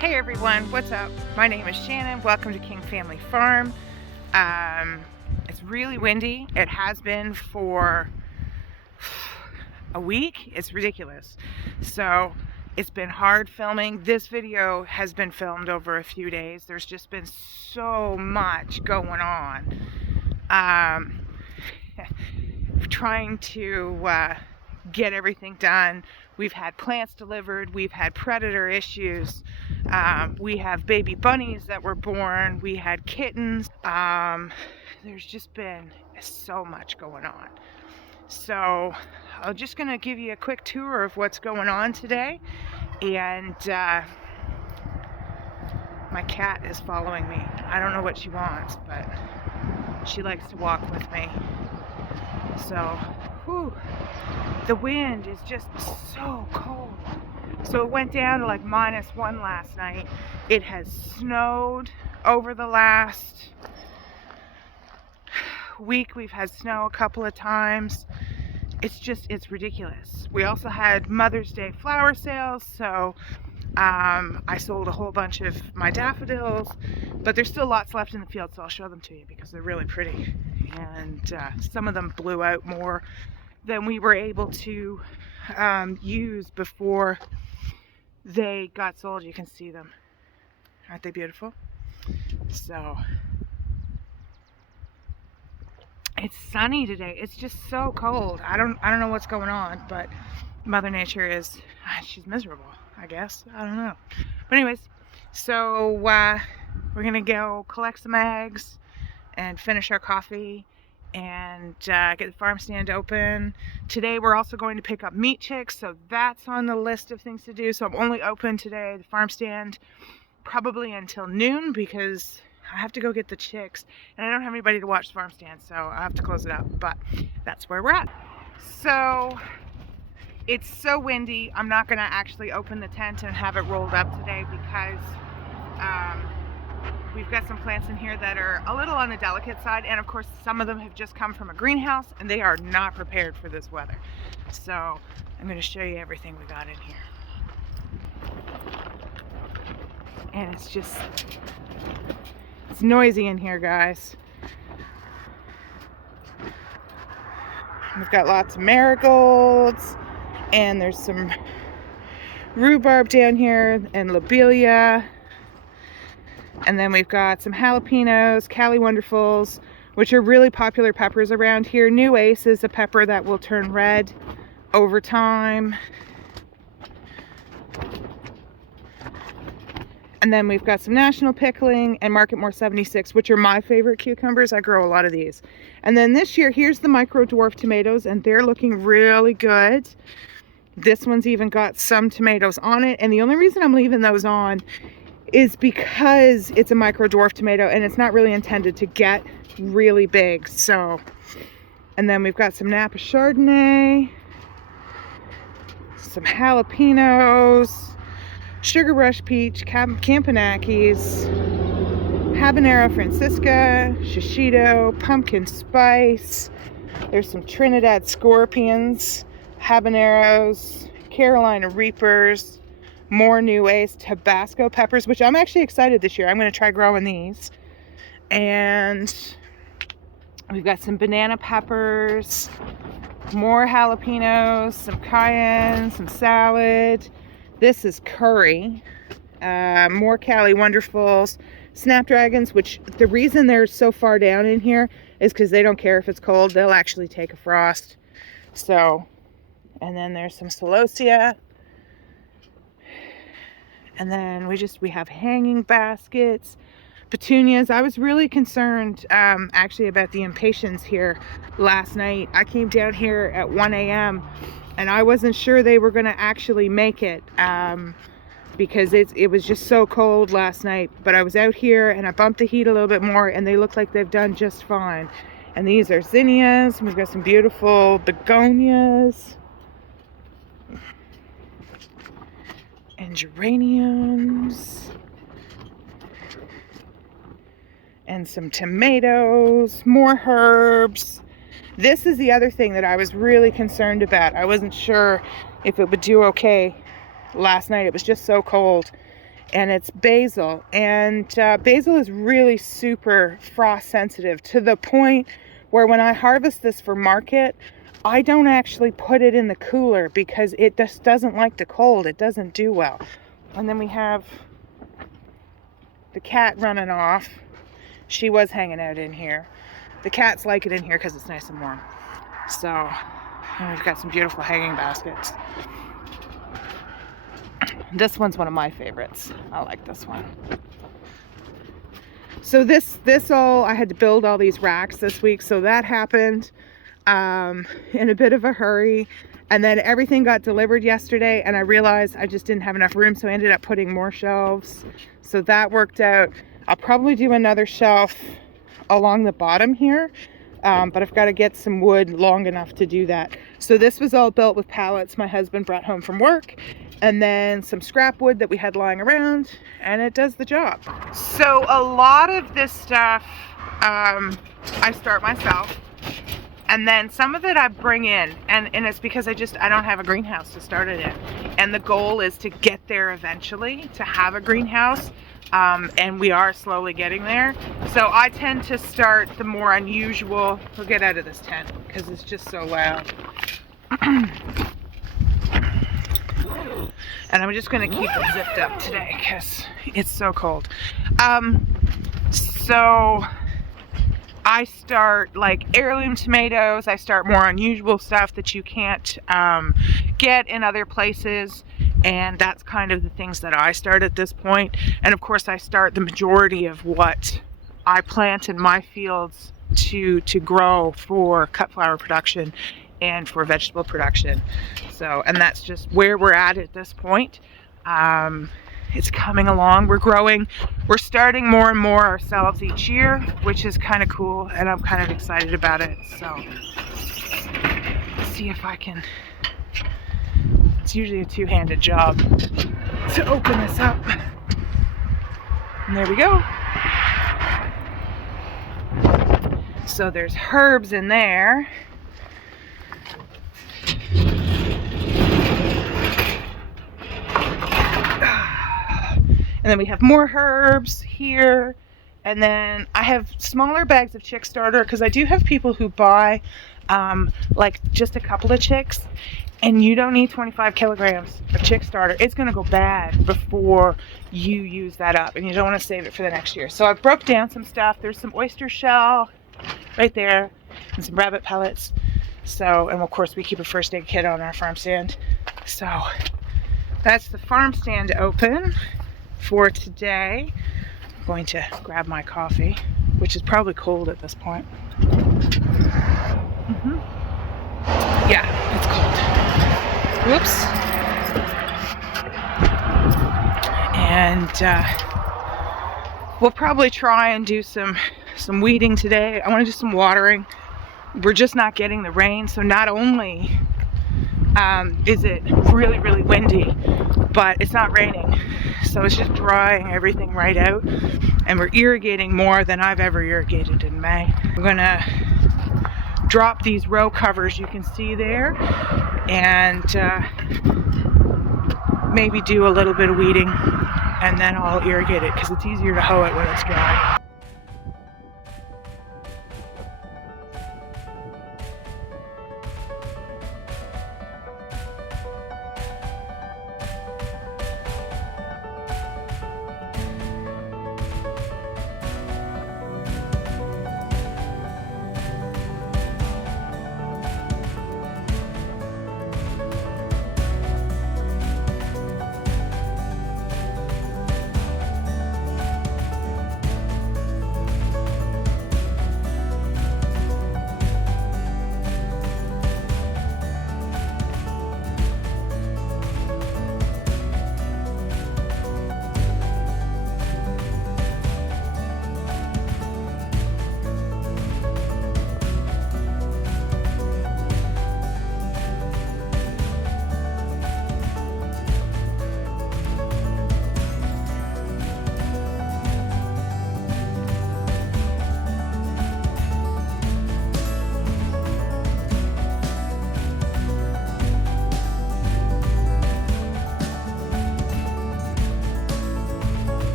Hey everyone, what's up? My name is Shannon. Welcome to King Family Farm. It's really windy. It has been for a week. It's ridiculous. So it's been hard filming. This video has been filmed over a few days. There's just been so much going on. Trying to get everything done. We've had plants delivered. We've had predator issues. We have baby bunnies that were born. We had kittens. There's just been so much going on. So I'm just going to give you a quick tour of what's going on today. And my cat is following me. I don't know what she wants, but she likes to walk with me. So, whew, the wind is just so cold. So it went down to like -1 last night. It has snowed over the last week. We've had snow a couple of times. It's ridiculous. We also had Mother's Day flower sales, so I sold a whole bunch of my daffodils, but there's still lots left in the field, so I'll show them to you because they're really pretty. And some of them blew out more than we were able to use before they got sold. You can see them. Aren't they beautiful? So it's sunny today. It's just so cold. I don't know what's going on, but Mother Nature she's miserable, I guess. I don't know. But anyways, so we're gonna go collect some eggs and finish our coffee and get the farm stand open. Today we're also going to pick up meat chicks, so that's on the list of things to do. So I'm only open today, the farm stand, probably until noon because I have to go get the chicks and I don't have anybody to watch the farm stand, so I have to close it up. But that's where we're at. So it's so windy. I'm not gonna actually open the tent and have it rolled up today because we've got some plants in here that are a little on the delicate side, and of course some of them have just come from a greenhouse and they are not prepared for this weather. So I'm going to show you everything we got in here. And it's noisy in here, guys. We've got lots of marigolds, and there's some rhubarb down here and lobelia. And then we've got some jalapenos, Cali Wonderfuls, which are really popular peppers around here. New Ace is a pepper that will turn red over time. And then we've got some National Pickling and Marketmore 76, which are my favorite cucumbers. I grow a lot of these. And then this year, here's the micro dwarf tomatoes, and they're looking really good. This one's even got some tomatoes on it. And the only reason I'm leaving those on is because it's a micro dwarf tomato and it's not really intended to get really big. So, and then we've got some Napa Chardonnay, some jalapenos, Sugar Rush Peach, Campanacchis, Habanero Francisca, Shishito, Pumpkin Spice. There's some Trinidad Scorpions, Habaneros, Carolina Reapers, more New Ace, Tabasco peppers, which I'm actually excited this year. I'm going to try growing these. And we've got some banana peppers, more jalapenos, some cayenne, some salad. This is curry, more Cali Wonderfuls, Snapdragons, which the reason they're so far down in here is because they don't care if it's cold. They'll actually take a frost. So, and then there's some celosia. And then we have hanging baskets, petunias. I was really concerned actually about the impatiens here last night. I came down here at 1 a.m. and I wasn't sure they were going to actually make it because it was just so cold last night. But I was out here and I bumped the heat a little bit more and they look like they've done just fine. And these are zinnias. We've got some beautiful begonias and geraniums and some tomatoes, more herbs. This is the other thing that I was really concerned about. I wasn't sure if it would do okay last night. It was just so cold. And it's basil. And basil is really super frost sensitive to the point where when I harvest this for market, I don't actually put it in the cooler because it just doesn't like the cold. It doesn't do well. And then we have the cat running off. She was hanging out in here. The cats like it in here because it's nice and warm. So, and we've got some beautiful hanging baskets. This one's one of my favorites. I like this one. So this all, I had to build all these racks this week. So that happened in a bit of a hurry. And then everything got delivered yesterday and I realized I just didn't have enough room. So I ended up putting more shelves. So that worked out. I'll probably do another shelf along the bottom here, but I've got to get some wood long enough to do that. So this was all built with pallets my husband brought home from work, and then some scrap wood that we had lying around, and it does the job. So a lot of this stuff I start myself, and then some of it I bring in, and it's because I don't have a greenhouse to start it in, and the goal is to get there eventually, to have a greenhouse. And we are slowly getting there. So I tend to start the more unusual. We'll get out of this tent because it's just so loud. And I'm just going to keep it zipped up today because it's so cold. So I start like heirloom tomatoes. I start more unusual stuff that you can't get in other places. And that's kind of the things that I start at this point. And of course I start the majority of what I plant in my fields to grow for cut flower production and for vegetable production. So, and that's just where we're at this point. It's coming along, we're growing, we're starting more and more ourselves each year, which is kind of cool, and I'm kind of excited about it. So, let's see if I can. It's usually a two-handed job to open this up. And there we go. So there's herbs in there. And then we have more herbs here. And then I have smaller bags of chick starter because I do have people who buy like just a couple of chicks. And you don't need 25 kilograms of chick starter. It's going to go bad before you use that up, and you don't want to save it for the next year. So I've broke down some stuff. There's some oyster shell right there and some rabbit pellets. So, and of course we keep a first aid kit on our farm stand. So that's the farm stand open for today. I'm going to grab my coffee, which is probably cold at this point. Yeah, it's cold. Whoops. And we'll probably try and do some weeding today. I want to do some watering. We're just not getting the rain, so not only is it really, really windy, but it's not raining. So it's just drying everything right out. And we're irrigating more than I've ever irrigated in May. I'm gonna drop these row covers you can see there, and maybe do a little bit of weeding, and then I'll irrigate it because it's easier to hoe it when it's dry.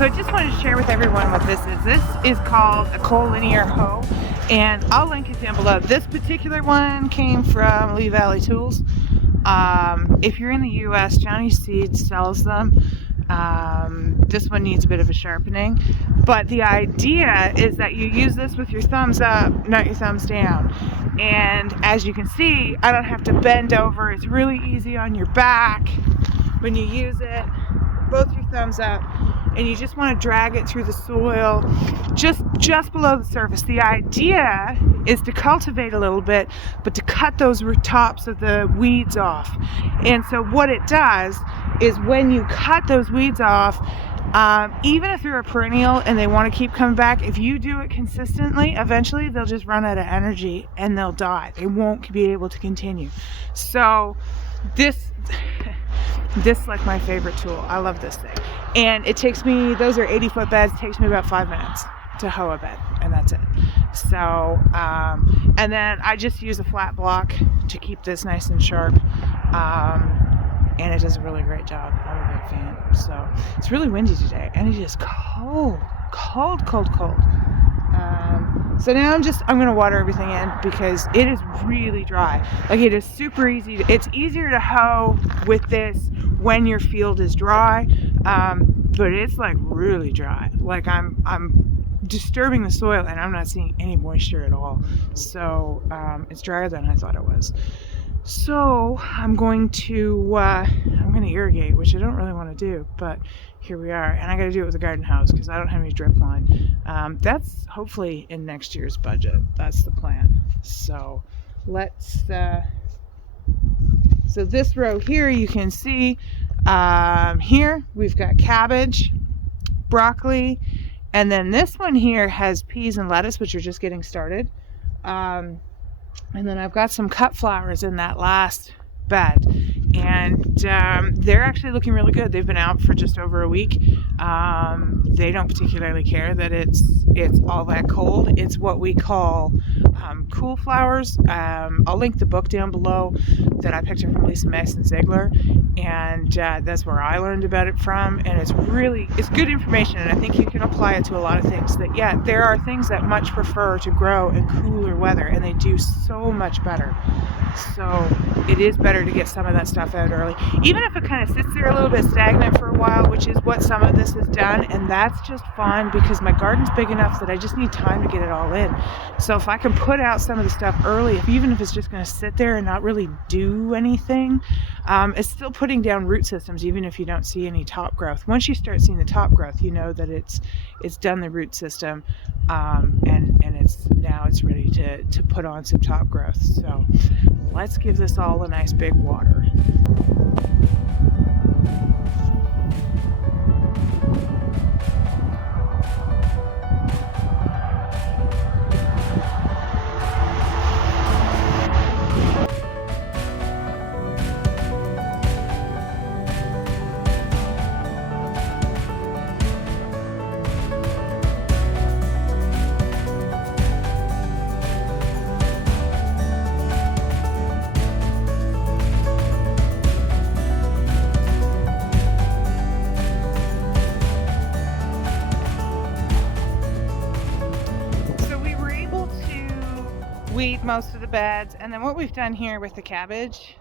So I just wanted to share with everyone what this is. This is called a Collinear hoe, and I'll link it down below. This particular one came from Lee Valley Tools. If you're in the US, Johnny Seeds sells them. This one needs a bit of a sharpening, but the idea is that you use this with your thumbs up, not your thumbs down. And as you can see, I don't have to bend over. It's really easy on your back when you use it. Both your thumbs up, and you just want to drag it through the soil just below the surface. The idea is to cultivate a little bit, but to cut those tops of the weeds off. And so what it does is when you cut those weeds off, even if they're a perennial and they want to keep coming back, if you do it consistently, eventually they'll just run out of energy and they'll die. They won't be able to continue. So this is like my favorite tool. I love this thing. And it takes me, those are 80-foot beds, it takes me about 5 minutes to hoe a bed, and that's it. So, and then I just use a flat block to keep this nice and sharp. And it does a really great job. I'm a big fan. So it's really windy today, and it is cold. So now I'm going to water everything in because it is really dry. Like, it is super easy. It's easier to hoe with this when your field is dry, but it's like really dry. Like I'm disturbing the soil and I'm not seeing any moisture at all. So it's drier than I thought it was. So I'm going to irrigate, which I don't really want to do, but here we are. And I got to do it with a garden hose because I don't have any drip line. That's hopefully in next year's budget. That's the plan. So let's. So this row here, you can see here we've got cabbage, broccoli, and then this one here has peas and lettuce, which are just getting started. And then I've got some cut flowers in that last bed. And they're actually looking really good. They've been out for just over a week. They don't particularly care that it's all that cold. It's what we call cool flowers. I'll link the book down below that I picked up from Lisa Mason Ziegler, and that's where I learned about it from. And it's good information, and I think you can apply it to a lot of things. That there are things that much prefer to grow in cooler weather, and they do so much better. So it is better to get some of that stuff out early, even if it kind of sits there a little bit stagnant for a while, which is what some of this has done, and that's just fine because my garden's big enough that I just need time to get it all in. So if I can put out some of the stuff early, even if it's just going to sit there and not really do anything, it's still putting down root systems, even if you don't see any top growth. Once you start seeing the top growth, you know that it's done the root system, and it's ready to put on some top growth. So let's give this all a nice big water. Weed most of the beds, and then what we've done here with the cabbage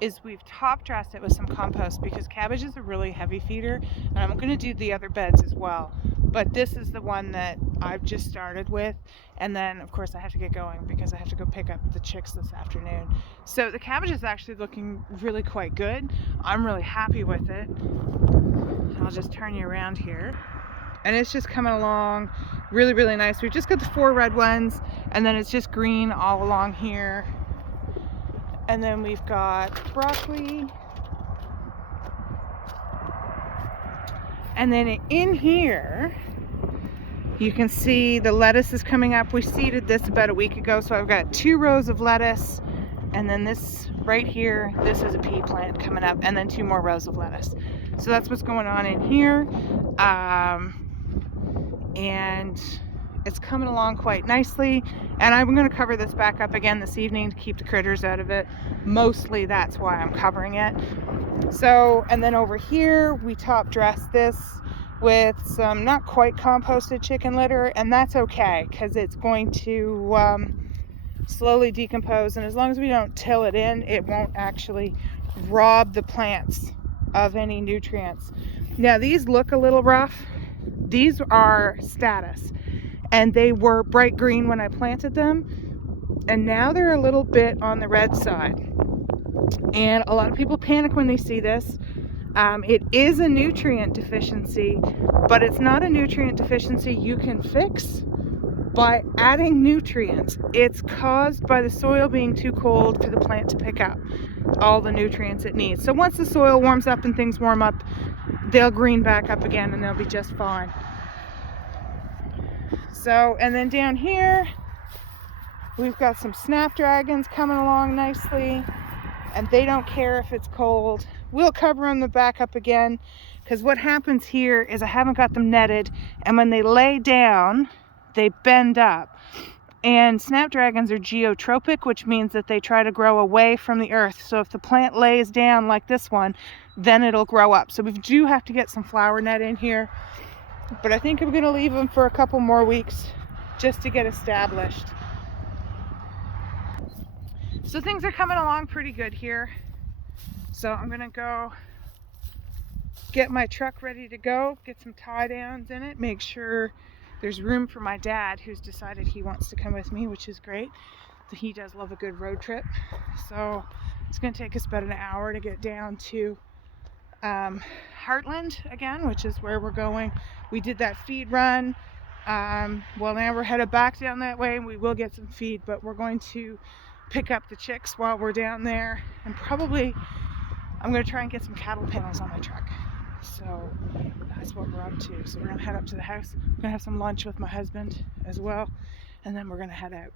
is we've top dressed it with some compost because cabbage is a really heavy feeder, and I'm going to do the other beds as well, but this is the one that I've just started with, and then of course I have to get going because I have to go pick up the chicks this afternoon. So the cabbage is actually looking really quite good. I'm really happy with it. I'll just turn you around here. And it's just coming along really, really nice. We've just got the 4 red ones, and then it's just green all along here. And then we've got broccoli. And then in here, you can see the lettuce is coming up. We seeded this about a week ago, so I've got 2 rows of lettuce. And then this right here, this is a pea plant coming up, and then 2 more rows of lettuce. So that's what's going on in here. And it's coming along quite nicely, and I'm going to cover this back up again this evening to keep the critters out of it. Mostly that's why I'm covering it. So, and then over here we top dress this with some not quite composted chicken litter, and that's okay because it's going to slowly decompose, and as long as we don't till it in, it won't actually rob the plants of any nutrients. Now these look a little rough. These are status, and they were bright green when I planted them, and now they're a little bit on the red side, and a lot of people panic when they see this. It is a nutrient deficiency, but it's not a nutrient deficiency you can fix by adding nutrients. It's caused by the soil being too cold for the plant to pick up all the nutrients it needs. So once the soil warms up and things warm up, they'll green back up again and they'll be just fine. So, and then down here, we've got some snapdragons coming along nicely, and they don't care if it's cold. We'll cover them back up again, because what happens here is I haven't got them netted, and when they lay down, they bend up. And snapdragons are geotropic, which means that they try to grow away from the earth. So if the plant lays down like this one, then it'll grow up. So we do have to get some flower net in here, but I think I'm going to leave them for a couple more weeks just to get established. So things are coming along pretty good here. So I'm going to go get my truck ready to go, get some tie downs in it, make sure there's room for my dad, who's decided he wants to come with me, which is great. He does love a good road trip. So it's going to take us about an hour to get down to Heartland again, which is where we're going. We did that feed run. Well, now we're headed back down that way, and we will get some feed, but we're going to pick up the chicks while we're down there, and probably I'm going to try and get some cattle panels on my truck. So that's what we're up to. So we're going to head up to the house. We're going to have some lunch with my husband as well, and then we're going to head out.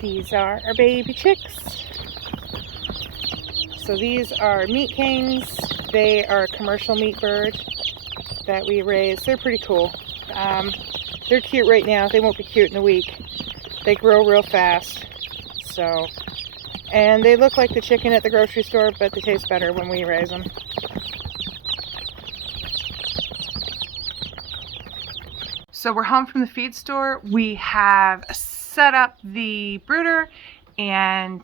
These are our baby chicks. So these are meat kings. They are a commercial meat bird that we raise. They're pretty cool. They're cute right now. They won't be cute in a week. They grow real fast. So, and they look like the chicken at the grocery store, but they taste better when we raise them. So we're home from the feed store. We have set up the brooder, and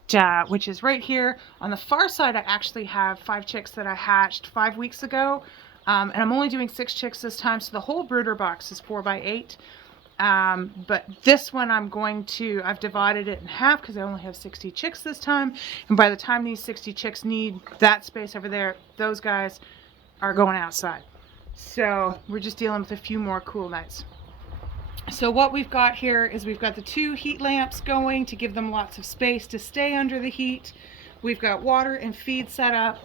which is right here. On the far side, I actually have 5 chicks that I hatched 5 weeks ago. And I'm only doing 6 chicks this time, so the whole brooder box is 4 by 8. But this one I've divided it in half because I only have 60 chicks this time. And by the time these 60 chicks need that space over there, those guys are going outside. So we're just dealing with a few more cool nights. So what we've got here is we've got the 2 heat lamps going to give them lots of space to stay under the heat. We've got water and feed set up.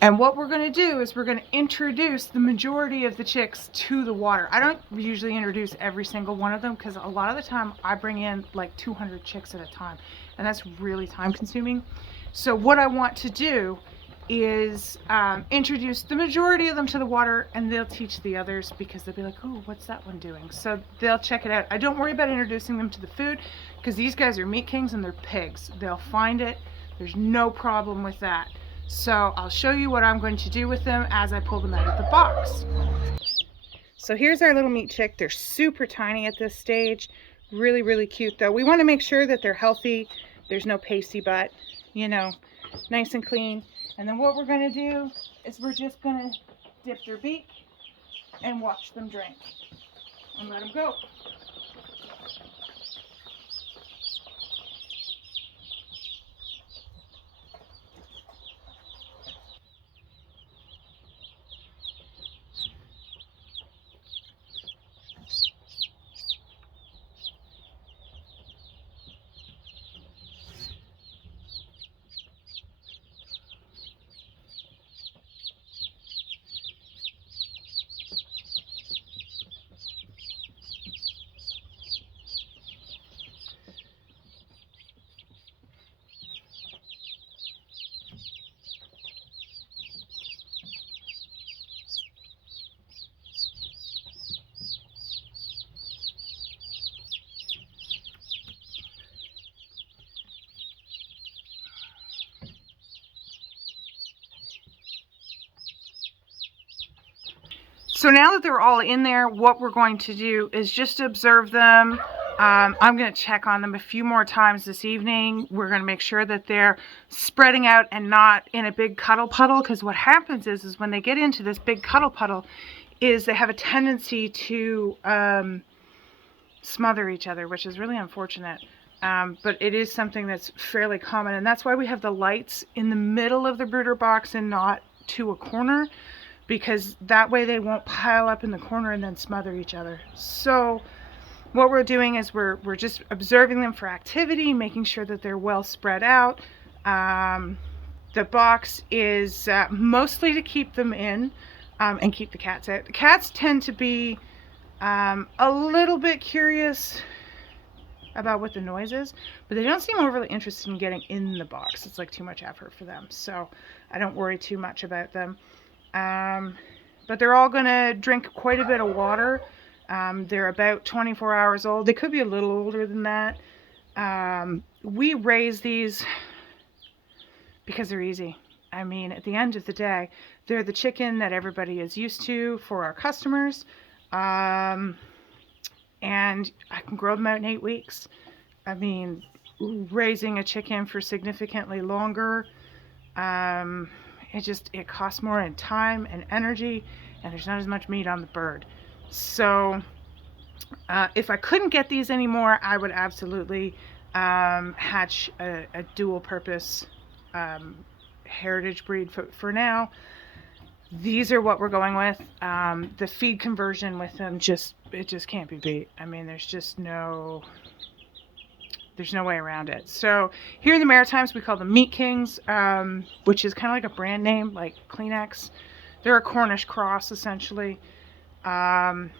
And what we're going to do is we're going to introduce the majority of the chicks to the water. I don't usually introduce every single one of them because a lot of the time I bring in like 200 chicks at a time. And that's really time consuming. So what I want to do is introduce the majority of them to the water, and they'll teach the others because they'll be like, oh, what's that one doing? So they'll check it out. I don't worry about introducing them to the food because these guys are meat kings and they're pigs. They'll find it. There's no problem with that. So I'll show you what I'm going to do with them as I pull them out of the box. So here's our little meat chick. They're super tiny at this stage. Really, really cute though. We want to make sure that they're healthy. There's no pasty butt, you know, nice and clean. And then what we're going to do is we're just going to dip their beak and watch them drink and let them go. So now that they're all in there, what we're going to do is just observe them. I'm going to check on them a few more times this evening. We're going to make sure that they're spreading out and not in a big cuddle puddle, because what happens is when they get into this big cuddle puddle is they have a tendency to smother each other, which is really unfortunate. But it is something that's fairly common, and that's why we have the lights in the middle of the brooder box and not to a corner, because that way they won't pile up in the corner and then smother each other. So what we're doing is we're just observing them for activity, making sure that they're well spread out. The box is mostly to keep them in and keep the cats out. The cats tend to be a little bit curious about what the noise is, but they don't seem overly interested in getting in the box. It's like too much effort for them, so I don't worry too much about them. But they're all going to drink quite a bit of water. They're about 24 hours old. They could be a little older than that. We raise these because they're easy. I mean, at the end of the day, they're the chicken that everybody is used to for our customers. And I can grow them out in 8 weeks. I mean, raising a chicken for significantly longer, it costs more in time and energy, and there's not as much meat on the bird. So if I couldn't get these anymore, I would absolutely hatch a dual purpose heritage breed. For now, these are what we're going with. The feed conversion with them just can't be beat. I mean, there's no way around it. So here in the Maritimes, we call them Meat Kings, which is kind of like a brand name, like Kleenex. They're a Cornish cross, essentially. There's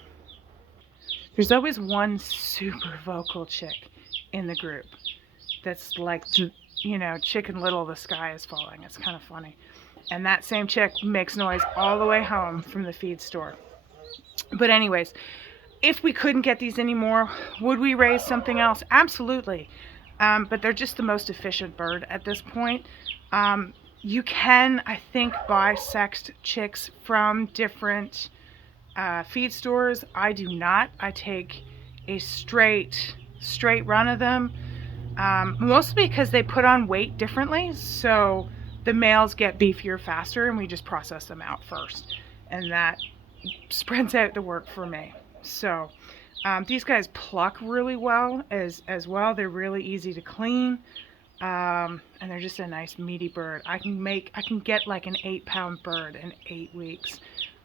always one super vocal chick in the group. that's like, you know, Chicken Little, the sky is falling. It's kind of funny. And that same chick makes noise all the way home from the feed store. But anyways, if we couldn't get these anymore, would we raise something else? Absolutely. But they're just the most efficient bird at this point. You can, I think, buy sexed chicks from different feed stores. I do not. I take a straight run of them, mostly because they put on weight differently. So the males get beefier faster, and we just process them out first, and that spreads out the work for me. So these guys pluck really well as well. They're really easy to clean, and they're just a nice meaty bird. I can get like an 8-pound bird in 8 weeks,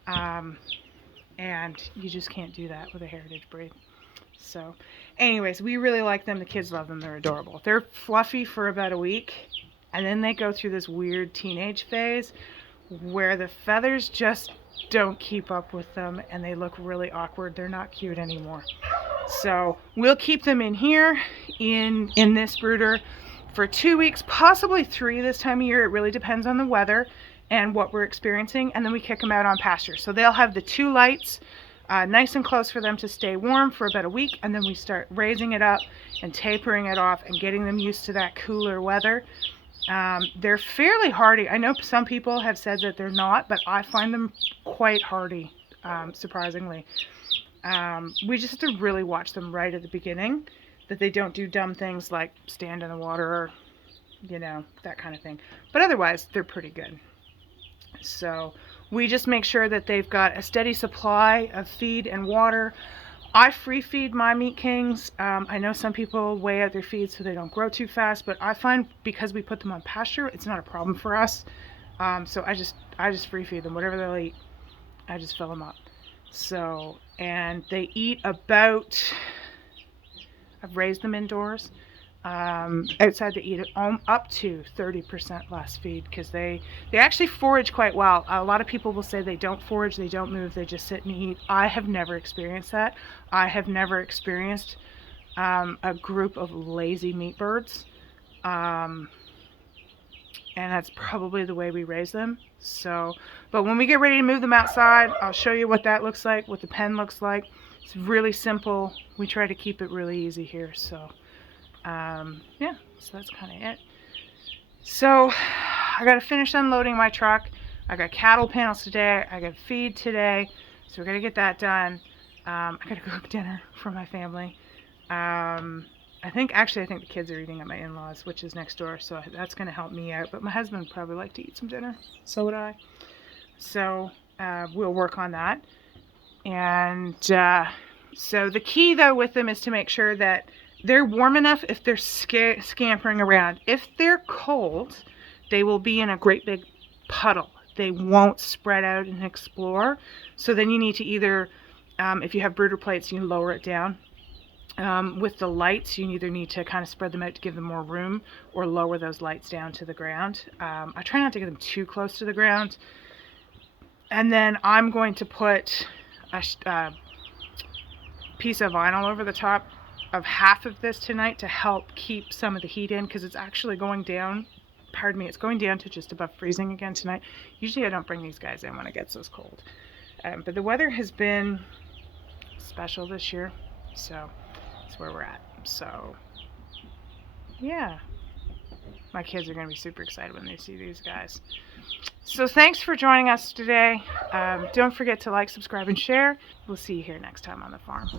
and you just can't do that with a heritage breed. So anyways, we really like them. The kids love them. They're adorable. They're fluffy for about a week, and then they go through this weird teenage phase where the feathers just don't keep up with them and they look really awkward. They're not cute anymore. So we'll keep them in here in this brooder for 2 weeks, possibly 3 this time of year. It really depends on the weather and what we're experiencing, and then we kick them out on pasture. So they'll have the 2 lights nice and close for them to stay warm for about a week, and then we start raising it up and tapering it off and getting them used to that cooler weather. They're fairly hardy. I know some people have said that they're not, but I find them quite hardy, surprisingly. We just have to really watch them right at the beginning, that they don't do dumb things like stand in the water or, you know, that kind of thing. But otherwise, they're pretty good. So we just make sure that they've got a steady supply of feed and water. I free feed my meat kings. I know some people weigh out their feed so they don't grow too fast, but I find because we put them on pasture, it's not a problem for us. So I just free feed them. Whatever they'll eat, I just fill them up. So, and they eat about, I've raised them indoors. Outside they eat up to 30% less feed because they actually forage quite well. A lot of people will say they don't forage, they don't move, they just sit and eat. I have never experienced that. I have never experienced a group of lazy meat birds, and that's probably the way we raise them. So, but when we get ready to move them outside, I'll show you what that looks like, what the pen looks like. It's really simple. We try to keep it really easy here. So yeah, so that's kind of it. So I got to finish unloading my truck. I got cattle panels today. I got feed today. So we're going to get that done. I got to cook dinner for my family. I think the kids are eating at my in-laws, which is next door. So that's going to help me out. But my husband would probably like to eat some dinner. So would I. So we'll work on that. And so the key, though, with them is to make sure that they're warm enough if they're scampering around. If they're cold, they will be in a great big puddle. They won't spread out and explore. So then you need to either, if you have brooder plates, you lower it down. With the lights, you either need to kind of spread them out to give them more room or lower those lights down to the ground. I try not to get them too close to the ground. And then I'm going to put a piece of vinyl over the top of half of this tonight to help keep some of the heat in, because it's actually going down, it's going down to just above freezing again tonight. Usually I don't bring these guys in when it gets this cold, but the weather has been special this year, so that's where we're at. So yeah, my kids are going to be super excited when they see these guys. So thanks for joining us today. Don't forget to like, subscribe, and share. We'll see you here next time on the farm.